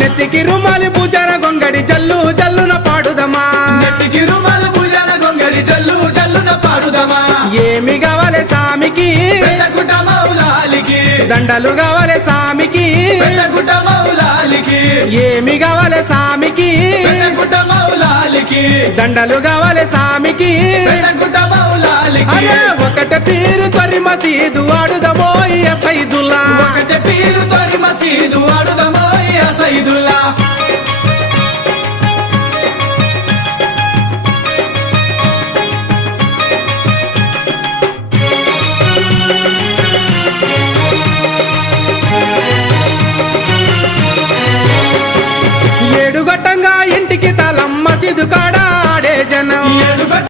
నెత్తికి రుమాలి పూజార గొంగడి జల్లు జల్లున పాడుదమా నెత్తికి రుమాలు పూజాల గొంగడి జల్లు జల్లున పాడుదమా ఏమి కావాలి సామికి పెళ్ళగుట్ట మౌలాలికి దండలు కావాలి సామికి పెళ్ళగుట్ట మౌలాలికి ఏమి కావాలి సామికి పెళ్ళగుట్ట మౌలాలికి దండలు కావాలి సామికి పెళ్ళగుట్ట మౌలాలికి అరే ఒకట పేరు త్వరి మసీదు వాడు